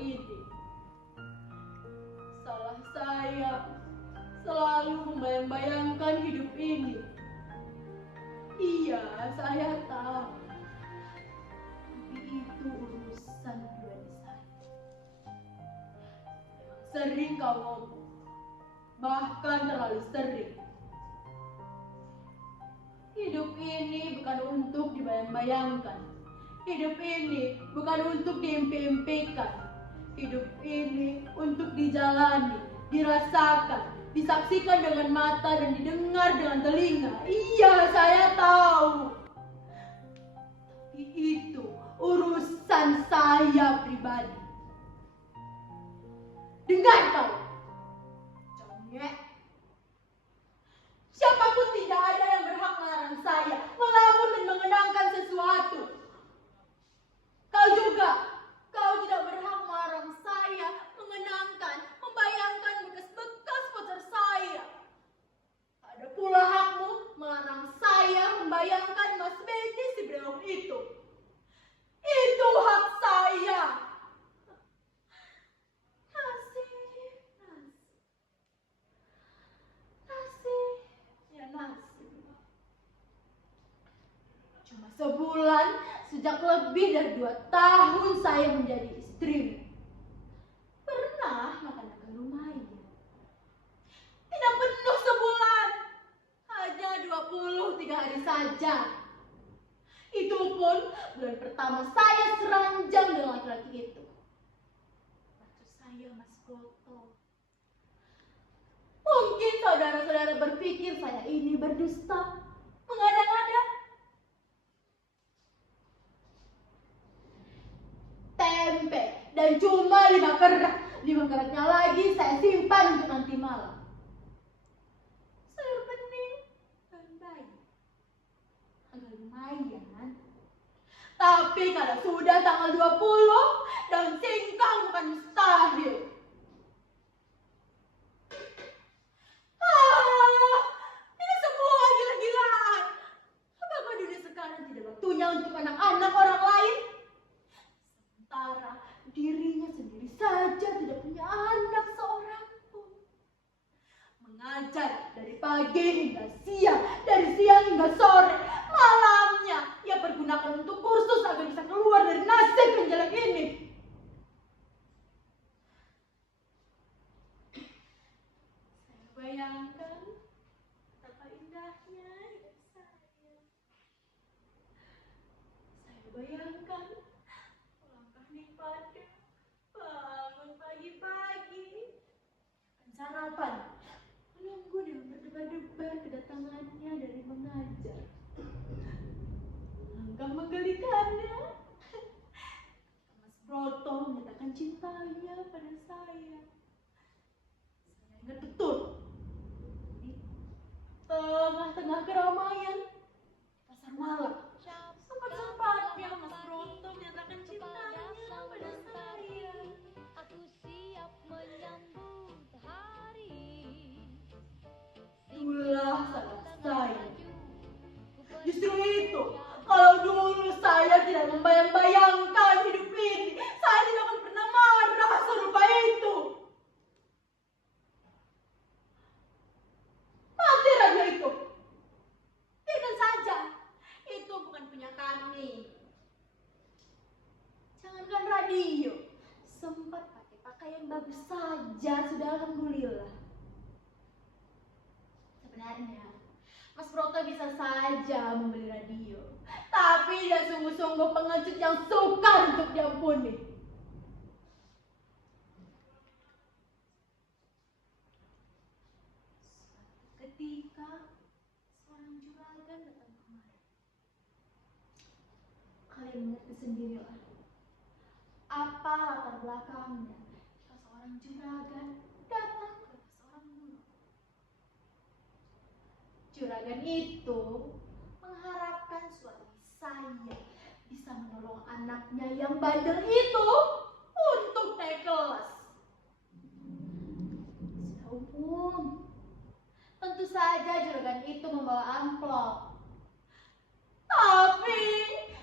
ini. Salah saya selalu membayang-bayangkan hidup ini. Iya, saya tahu. Tapi itu urusan pribadi saya. Sering kau ngomong, bahkan terlalu sering. Hidup ini bukan untuk dibayang-bayangkan. Hidup ini bukan untuk diimpi-impikan. Hidup ini untuk dijalani, dirasakan, disaksikan dengan mata dan didengar dengan telinga. Iya, saya tahu. Tapi itu urusan saya pribadi. Dengar kau, congek. Siapapun tidak ada yang berhak melarang saya melamun dan mengenangkan sesuatu. Kau juga, kau tidak berhak melarang saya mengenangkan, membayangkan bekas-bekas pacar saya. Ada pula hakmu melarang saya membayangkan Mas Benny si breong itu. Itu hak saya. Nasib. Cuma sebulan sejak lebih dari 2 tahun saya menjadi istrimu. Pernah makan lumayan. Tidak penuh sebulan. Hanya 23 hari saja. Itu pun bulan pertama saya seranjang dengan laki-laki itu. Maksud saya Mas Broto. Mungkin saudara-saudara berpikir saya ini berdusta, mengada-ngada. Tempe dan cuma 5 kerat. 5 keratnya lagi saya simpan untuk nanti malam. Sayur bening dan bayi. Agak lumayan. Tapi kalau sudah tanggal 20, daun singkong bukan mustahil. Ini semua gila-gilaan. Apakah dunia sekarang tidak waktunya untuk anak-anak orang lain? Sementara dirinya sendiri saja tidak punya anak seorang pun. Mengajar dari pagi hingga siang, dari siang hingga sore. Malamnya ia pergunakan untuk kursus agar bisa keluar dari nasib yang jelek ini. Saya bayangkan betapa indahnya hidup saya. Saya bayangkan melangkah di padang, bangun pagi-pagi, makan sarapan, menunggu dengan berdebar-debar kedatangannya dari mengajar. Langkah menggelikannya, Mas Broto menyatakan cintanya pada saya. Saya ingat betul. Tengah-tengah keramaian pasar malam, sempat-sempatnya Mas Broto menyatakan cintanya pada saya. Aku siap menyambut hari. Itulah salah saya. Justru itu, kalau dulu saya tidak membayang-bayangkan hidup ini, saya tidak akan pernah marah serupa itu. Mati radio itu. Biarkan saja. Itu bukan punya kami. Jangankan radio. Sempat pakai pakaian bagus saja sudah alhamdulillah. Sebenarnya Mas Broto bisa saja membeli radio. Tapi dia sungguh-sungguh pengecut yang sukar untuk diampuni. Ketika seorang juragan datang kemari, kalian mengerti sendirilah apa latar belakangnya jika seorang juragan datang ke seorang guru. Juragan itu mengharapkan suami saya bisa menolong anaknya yang bandel itu untuk naik kelas. Sudah umum. Tentu saja juragan itu membawa amplop. Tapi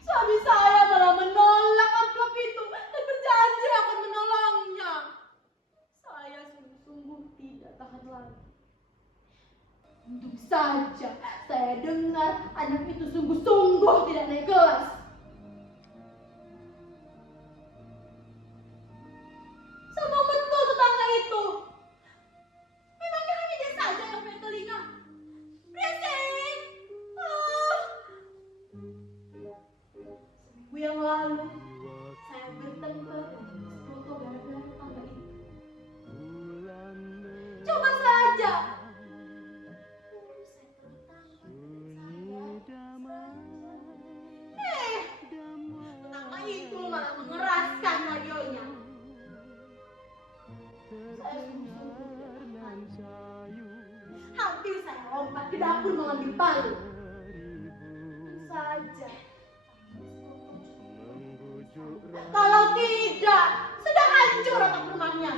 suami saya malah menolak amplop itu dan berjanji akan menolong Minggu yang lalu, saya bertengkar dengan Mas Broto gara-gara tangga itu. Coba saja. Saya tertangkap nama itu malah mengeraskan radionya. Saya hampir saya lompat ke dapur mengambil palu. Saja. Kalau tidak, sudah hancur atap rumahnya.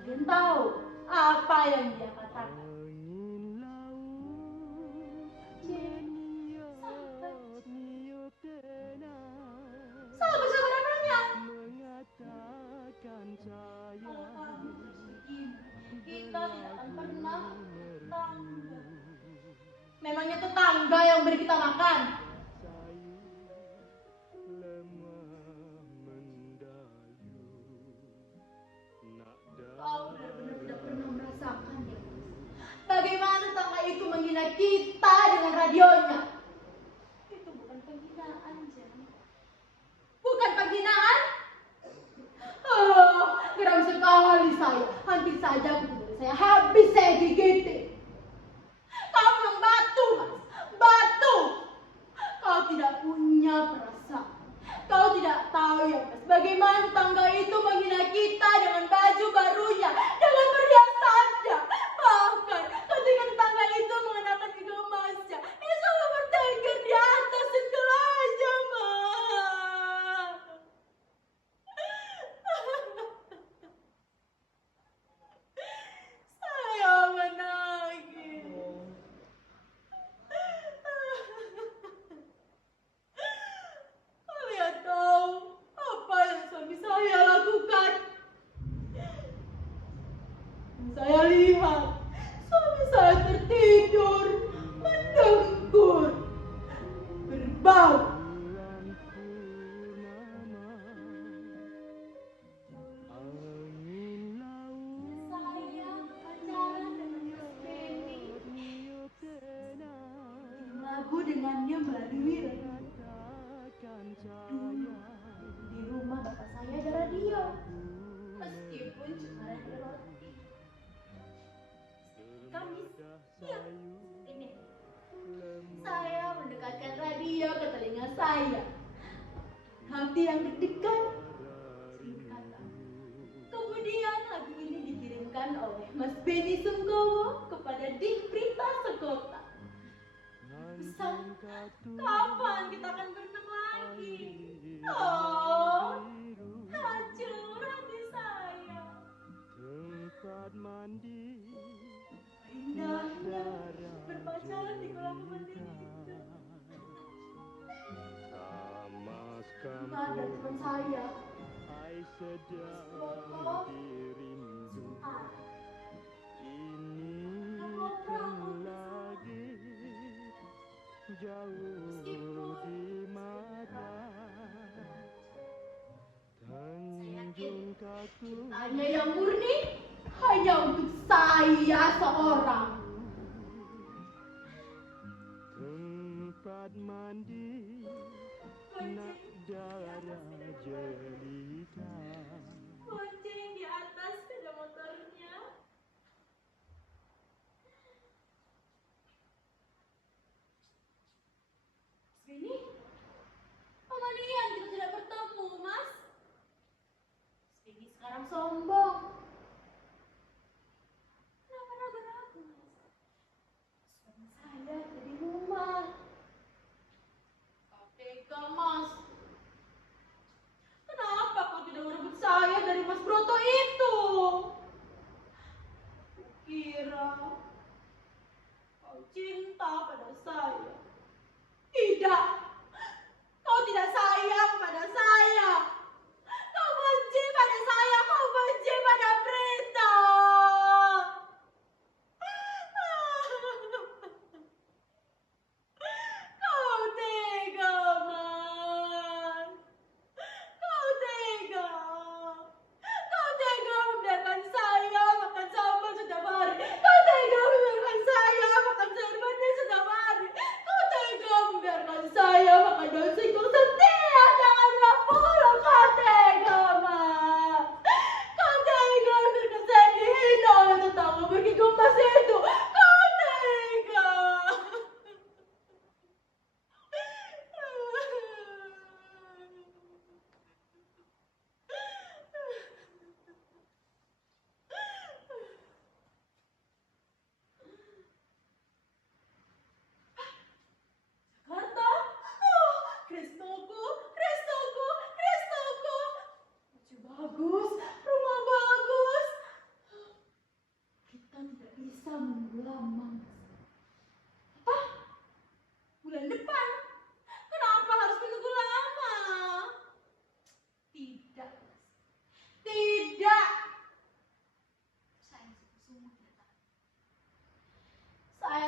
Kalian tahu apa yang dia katakan? Sahabat sebenarnya. Kalau kamu begini, kita tidak akan pernah tetangga. Memangnya tetangga yang beri kita makan? Kau benar-benar tidak pernah merasakan ya, bagaimana tetangga itu menghina kita dengan radionya. Itu bukan penghinaan, Jan. Bukan penghinaan? Oh, geram sekali saya. Hampir saja kuda saya habis saya gigiti. Kau yang batu, Mas. Batu. Kau tidak punya perasaan. Kau tidak tahu ya, Mas, bagaimana tetangga itu menghina kita dengan baju barunya, dengan perhiasannya. Bahkan ketika tetangga itu mengenakan iga emasnya, dia selalu bertengger di atas sekelanya, Mas. Saya menangis. Kalian tahu apa yang suami saya lakukan? Saya lihat suami saya tertidur, mendengkur, berbau. Saya pacaran dengan Mas Benny. Lagu dengannya melalui radio. Dulu di rumah bapak saya ada radio, meskipun cuma radio roti. Kamis, ya, ini. Saya mendekatkan radio ke telinga saya. Hati yang deg-degan. Singkatan. Kemudian lagu ini dikirimkan oleh Mas Benny Sungkowo kepada Dik Prita Sekota. Pesan, kapan kita akan berenang lagi? Oh, hancur hati saya. Indahnya berpacaran di kolam pemandian itu. Entah ada teman saya. Semoga Jumat. Meskipun saya yakin cintanya yang murni hanya untuk saya seorang. Tempat mandi nak darah jelita. Bonceng di atas sepeda motornya. Sini, kemanian kita tidak bertemu, Mas. Sini sekarang sombong. Kenapa ragu-ragu, Mas? Suami saya ada di rumah. Kau tega, Mas. Kenapa kau tidak merebut saya dari Mas Broto itu? Kukira kau cinta pada saya. Tidak, kau tidak sayang pada saya. Kau benci pada saya, kau benci pada Prita.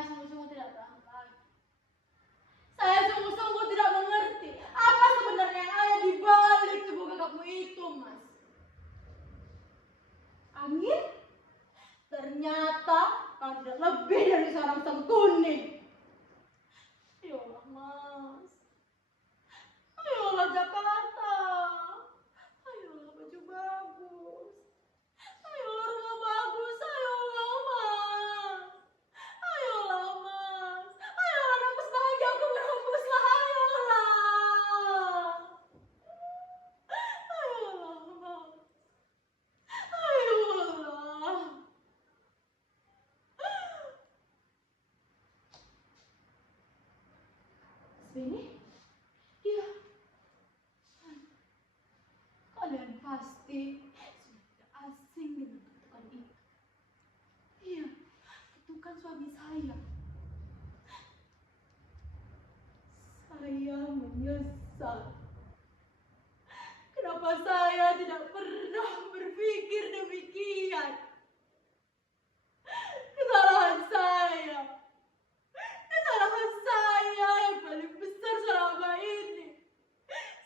Saya sungguh-sungguh tidak paham lagi. Saya sungguh-sungguh tidak mengerti apa sebenarnya yang ada di balik tubuh kakakmu itu, Mas. Angin? Ternyata kau tidak lebih dari seorang sengkuning. Ayolah, Mas. Ayolah, Jakarta. Ayolah, baju bagus. Ayolah, rumah bagus. Ayolah, Mas. Ayolah, Mas. Ayolah, nafas bahagia aku berhembuslah. Ayolah. Ayolah, Mas. Ayolah. Sini? Iya. Kalian pasti sudah tidak asing dengan ketukan ini. Iya, ketukan suami saya. Saya menyesal. Kenapa saya tidak pernah berpikir demikian? Kesalahan saya. Kesalahan saya yang paling besar selama ini.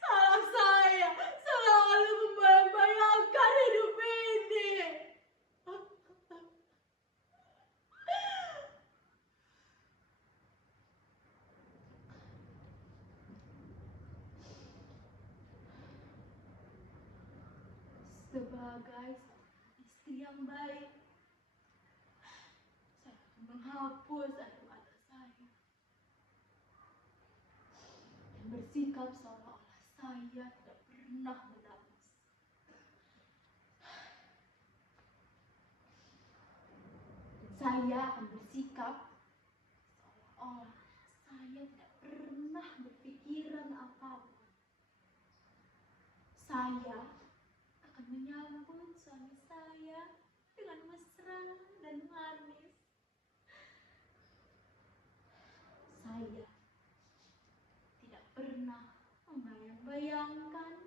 Salah saya selalu membayang-bayangkan hidup ini. Sebagai istri yang baik, saya akan menghapus air mata saya dan bersikap seolah-olah saya tidak pernah menangis. Saya akan bersikap seolah-olah saya tidak pernah berpikiran apapun. Saya akan menyambut suami saya dengan mesra dan manis. Saya tidak pernah membayang-bayangkan